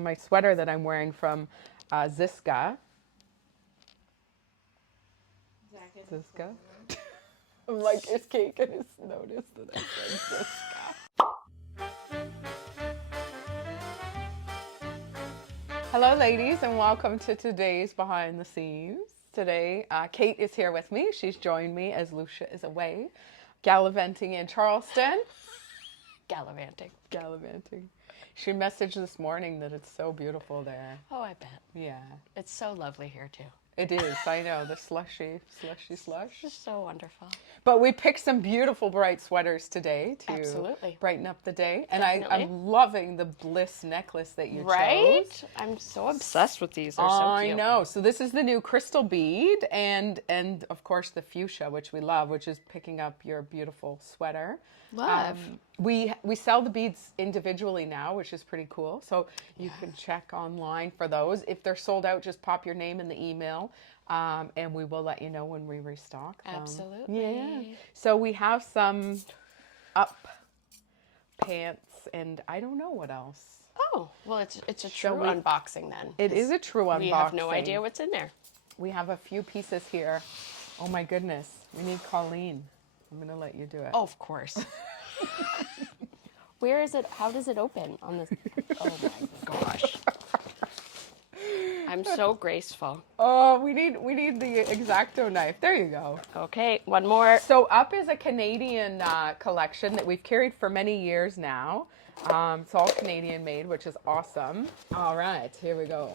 My sweater that I'm wearing from Ziska. Ziska. I'm like, is Kate going to notice that I said Ziska? Hello, ladies, and welcome to today's Behind the Scenes. Today, Kate is here with me. She's joined me as Lousje is away, gallivanting in Charleston. Gallivanting. She messaged this morning that it's so beautiful there. Oh, I bet. Yeah. It's so lovely here, too. It is, I know, the slushy slush. It's so wonderful. But we picked some beautiful bright sweaters today to Absolutely. brighten up the day. And Definitely. I'm loving the bliss necklace that you Right? chose. I'm so obsessed with these. They're so cute. I know. So this is the new crystal bead and of course the fuchsia, which we love, which is picking up your beautiful sweater. Love. We sell the beads individually now, which is pretty cool. So you can check online for those. If they're sold out, just pop your name in the email, and we will let you know when we restock them. Absolutely. Yeah. So we have some up pants, and I don't know what else. Oh, well, it's a true we- unboxing then. It is a true unboxing. We have no idea what's in there. We have a few pieces here. Oh my goodness. We need Colleen. I'm going to let you do it. Oh, of course. Where is it? How does it open on this? Oh my gosh. I'm so graceful. Oh, we need the X-Acto knife. There you go. Okay, one more. So Up is a Canadian collection that we've carried for many years now. It's all Canadian made, which is awesome. All right, here we go.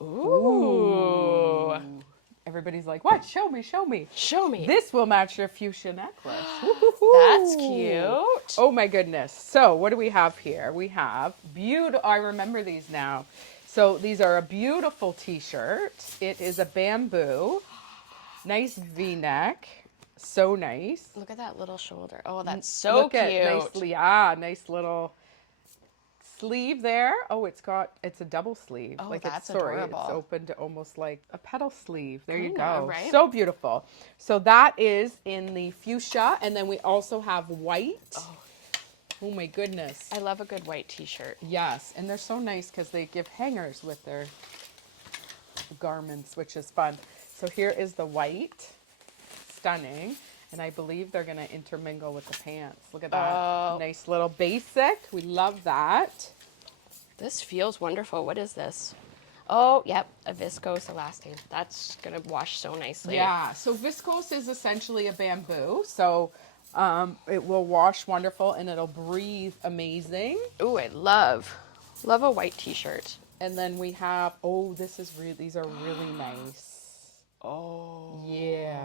Ooh. Everybody's like, what? Show me, show me. Show me. This will match your fuchsia necklace. That's cute. Oh my goodness. So what do we have here? We have beautiful, I remember these now. So these are a beautiful t-shirt. It is a bamboo, nice V-neck, so nice. Look at that little shoulder. Oh, that's so cute. Nice little sleeve there. Oh, it's a double sleeve. Oh, like that's it's adorable. It's open to almost like a petal sleeve. There you Kinda, go. right? So beautiful. So that is in the fuchsia, and then we also have white. Oh my goodness. I love a good white t-shirt. Yes, and they're so nice because they give hangers with their garments, which is fun. So here is the white. Stunning. And I believe they're going to intermingle with the pants. Look at that. Oh. Nice little basic. We love that. This feels wonderful. What is this? Oh, yep, a viscose elastane. That's going to wash so nicely. Yeah, so viscose is essentially a bamboo. So it will wash wonderful and it'll breathe amazing. Ooh, I love a white t-shirt. And then we have, these are really nice. Oh. Yeah.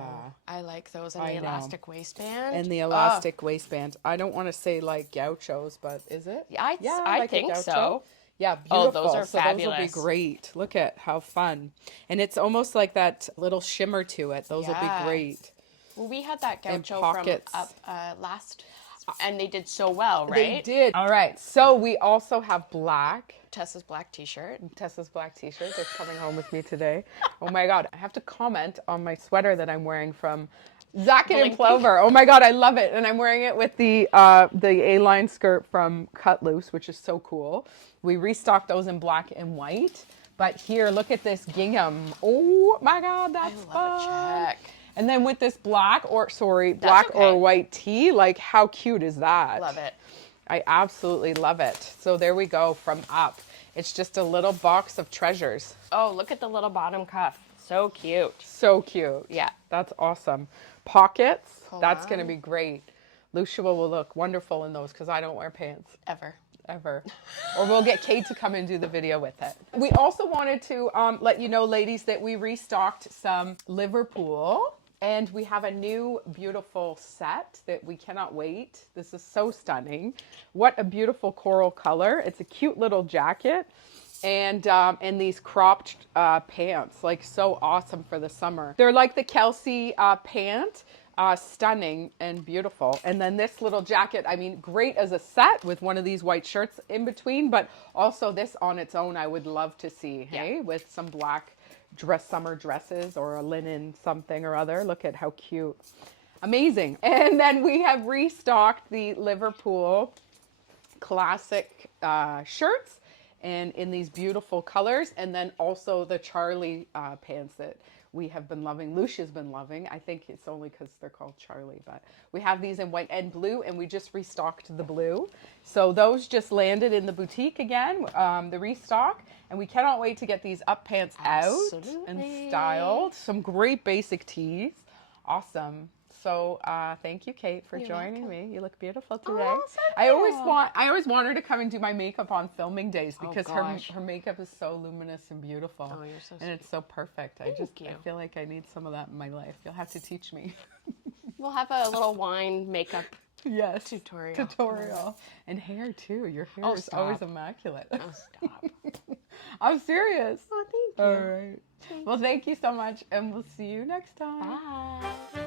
I like those and I the know. elastic waistband. And the elastic waistband. I don't want to say like gauchos, but is it? Yeah, I like a think gaucho. so. Yeah, beautiful. Oh, those are fabulous. Those will be great. Look at how fun. And it's almost like that little shimmer to it. Those will be great. Well, we had that And gaucho from pockets. up last, and they did so well, right? They did. All right. So we also have black. Tessa's black t-shirt. Tessa's black t-shirt that's coming home with me today. Oh my God. I have to comment on my sweater that I'm wearing from Zacket and Plover. Oh my God, I love it. And I'm wearing it with the A-line skirt from Cut Loose, which is so cool. We restocked those in black and white. But here, look at this gingham. Oh my God, that's I love fun. a check. And then with this black or white tee, like how cute is that? Love it. I absolutely love it. So there we go from Up. It's just a little box of treasures. Oh, look at the little bottom cuff. So cute. So cute. Yeah. That's awesome. Pockets. Hold That's on. going to be great. Lousje will look wonderful in those because I don't wear pants. Ever. Or we'll get Kate to come and do the video with it. We also wanted to let you know, ladies, that we restocked some Liverpool. And we have a new beautiful set that we cannot wait. This is so stunning. What a beautiful coral color. It's a cute little jacket. And these cropped pants, like so awesome for the summer. They're like the Kelsey pant, stunning and beautiful. And then this little jacket, I mean, great as a set with one of these white shirts in between, but also this on its own I would love to see, hey, with some black summer dresses or a linen something or other. Look at how cute. Amazing. And then we have restocked the Liverpool classic shirts and in these beautiful colors. And then also the Charlie pants that we have been loving. Lousje's been loving. I think it's only because they're called Charlie, but we have these in white and blue, and we just restocked the blue. So those just landed in the boutique again, the restock, and we cannot wait to get these up pants out and styled. Some great basic tees. Awesome. So thank you, Kate, for joining me. You look beautiful today. Oh, so I always want her to come and do my makeup on filming days because her makeup is so luminous and beautiful. Oh, you're so sweet. And it's so perfect. I feel like I need some of that in my life. You'll have to teach me. We'll have a little wine makeup Yes. tutorial. And hair too. Your hair is always immaculate. Oh, stop. I'm serious. Oh, thank you. All right. Well, thank you so much, and we'll see you next time. Bye.